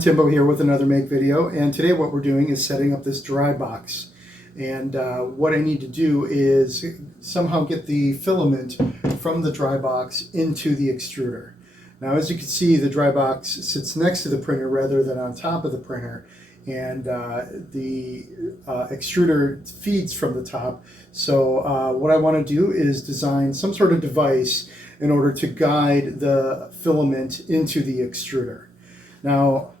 Timbo here with another make video, and today what we're doing is setting up this dry box. And what I need to do is somehow get the filament from the dry box into the extruder. Now, as you can see, the dry box sits next to the printer rather than on top of the printer, and the extruder feeds from the top. So what I want to do is design some sort of device in order to guide the filament into the extruder. Now,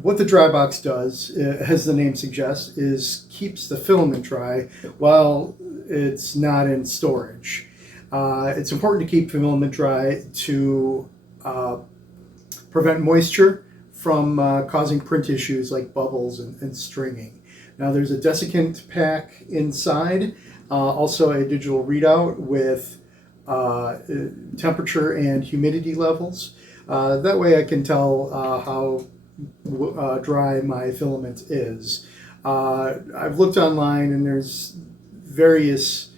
what the dry box does, as the name suggests, is keeps the filament dry while it's not in storage. It's important to keep filament dry to prevent moisture from causing print issues like bubbles and stringing. Now, there's a desiccant pack inside, also a digital readout with temperature and humidity levels. That way I can tell how dry my filament is. I've looked online and there's various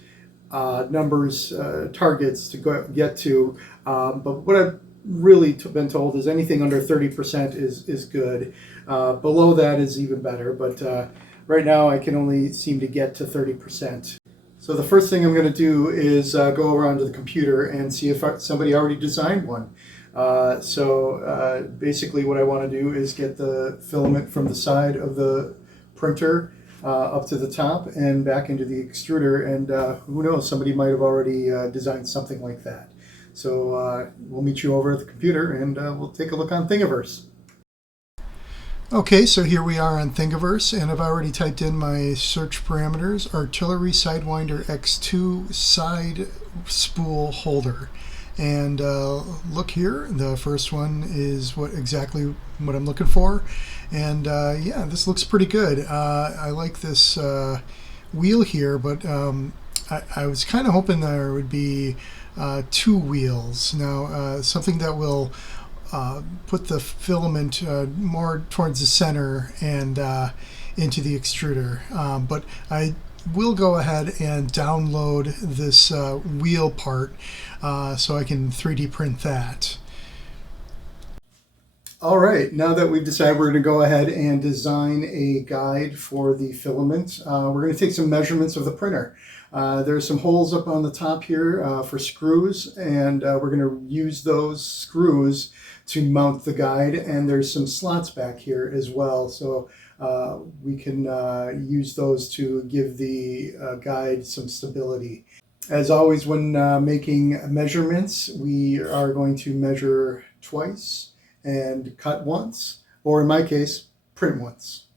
numbers, targets to get to, but what I've really been told is anything under 30% is good. Below that is even better, but right now I can only seem to get to 30%. So the first thing I'm going to do is go around to the computer and see if somebody already designed one. Basically what I want to do is get the filament from the side of the printer up to the top and back into the extruder, and who knows, somebody might have already designed something like that. So we'll meet you over at the computer and we'll take a look on Thingiverse. Okay, so here we are on Thingiverse, and I've already typed in my search parameters: Artillery Sidewinder X2 side spool holder. And look here, the first one is exactly what I'm looking for. And yeah, this looks pretty good. I like this wheel here, but I was kind of hoping there would be two wheels. Now, something that will put the filament more towards the center and into the extruder. But I will go ahead and download this wheel part so I can 3D print that. All right, now that we've decided we're going to go ahead and design a guide for the filament, we're going to take some measurements of the printer. There's some holes up on the top here for screws, and we're going to use those screws to mount the guide, and there's some slots back here as well, so we can use those to give the guide some stability. As always, when making measurements, we are going to measure twice and cut once, or in my case, print once.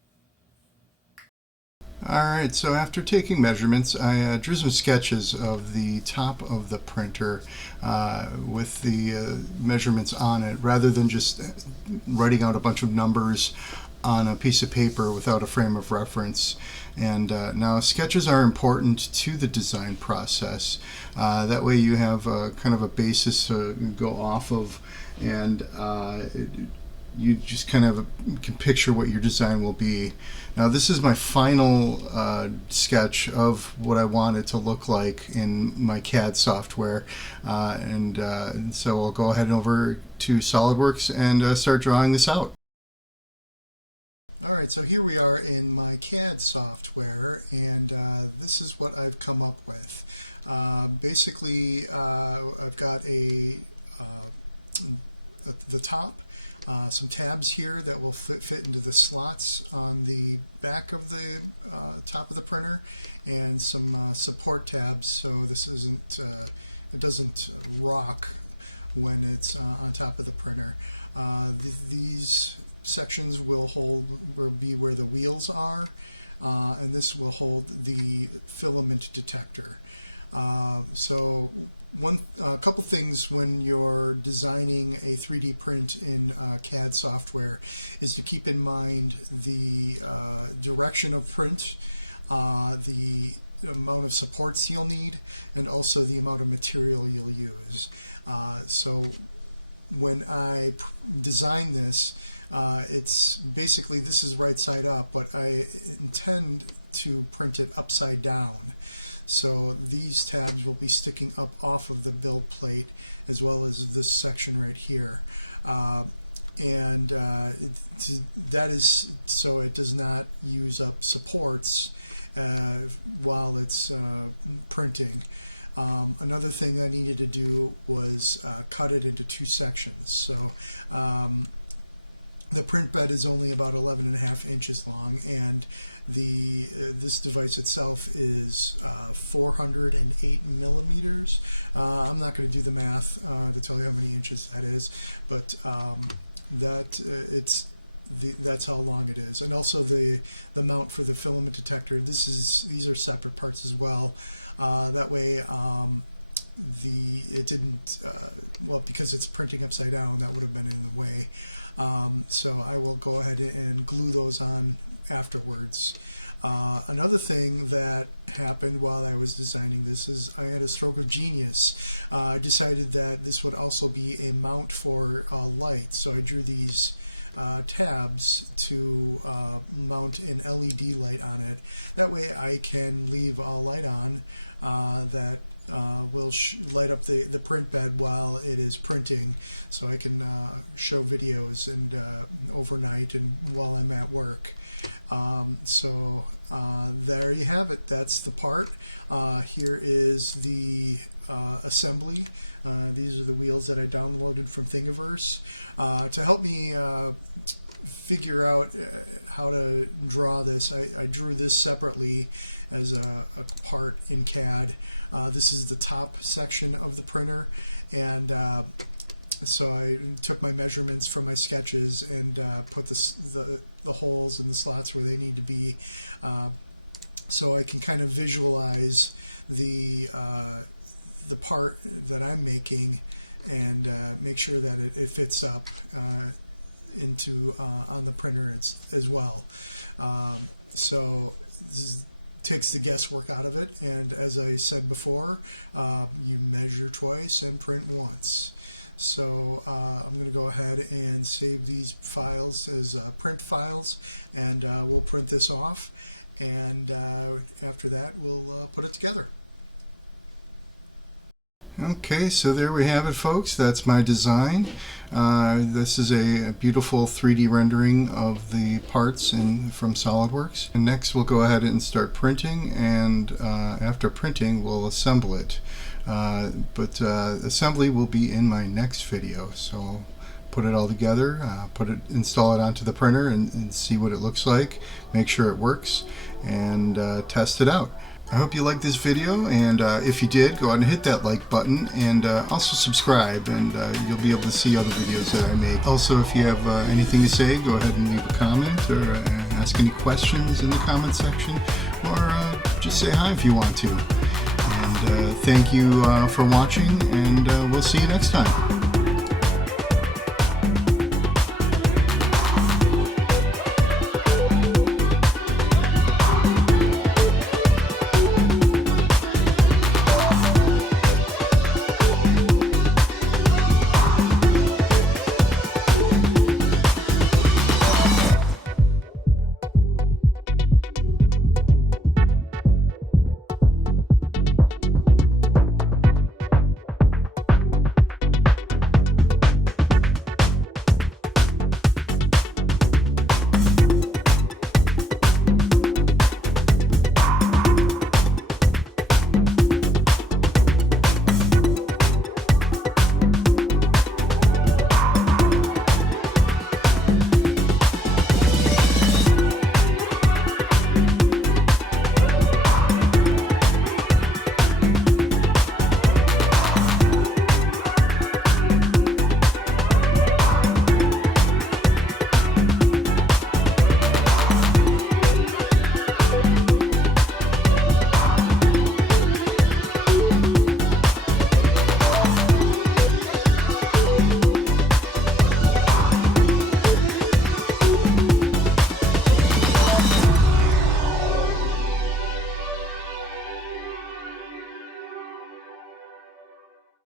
Alright, so after taking measurements, I drew some sketches of the top of the printer with the measurements on it, rather than just writing out a bunch of numbers on a piece of paper without a frame of reference. And now sketches are important to the design process. That way you have kind of a basis to go off of, and you just kind of can picture what your design will be. Now, this is my final sketch of what I want it to look like in my CAD software, and so I'll go ahead and over to SolidWorks and start drawing this out. Alright, so here we are in my CAD software, and this is what I've come up with. Basically, I've got the top, some tabs here that will fit into the slots on the back of the top of the printer, and some support tabs so this isn't it doesn't rock when it's on top of the printer. These sections will be where the wheels are, and this will hold the filament detector. So a couple things when you're designing a 3D print in CAD software is to keep in mind the direction of print, the amount of supports you'll need, and also the amount of material you'll use. So when I design this, it's basically, this is right side up, but I intend to print it upside down. So these tabs will be sticking up off of the build plate, as well as this section right here. and that is so it does not use up supports while it's printing. Another thing I needed to do was cut it into 2 sections. So the print bed is only about 11.5 inches long, and this device itself is 408 millimeters. I'm not going to do the math to tell you how many inches that is, but that's how long it is. And also the mount for the filament detector. These are separate parts as well. That way, it didn't. Well, because it's printing upside down, that would have been in the way. So I will go ahead and glue those on afterwards. Another thing that happened while I was designing this is I had a stroke of genius. I decided that this would also be a mount for light, so I drew these tabs to mount an LED light on it. That way I can leave a light on that will light up the print bed while it is printing, so I can show videos and overnight and while I'm at work. So there you have it. That's the part. Here is the assembly. These are the wheels that I downloaded from Thingiverse to help me figure out how to draw this. I drew this separately as a part in CAD. This is the top section of the printer, and so I took my measurements from my sketches and put the holes and the slots where they need to be, so I can kind of visualize the part that I'm making and make sure that it fits up into on the printer as well. So this takes the guesswork out of it, and as I said before, you measure twice and print once. So I'm going to go ahead and save these files as print files, and we'll print this off, and after that we'll put it together. Okay, so there we have it, folks. That's my design. This is a beautiful 3D rendering of the parts from SolidWorks. And next we'll go ahead and start printing, and after printing we'll assemble it. But assembly will be in my next video, so put it all together, install it onto the printer and see what it looks like, make sure it works, and test it out. I hope you liked this video, and if you did, go ahead and hit that like button, and also subscribe, and you'll be able to see other videos that I make. Also, if you have anything to say, go ahead and leave a comment, or ask any questions in the comment section, or just say hi if you want to. And thank you for watching, and we'll see you next time.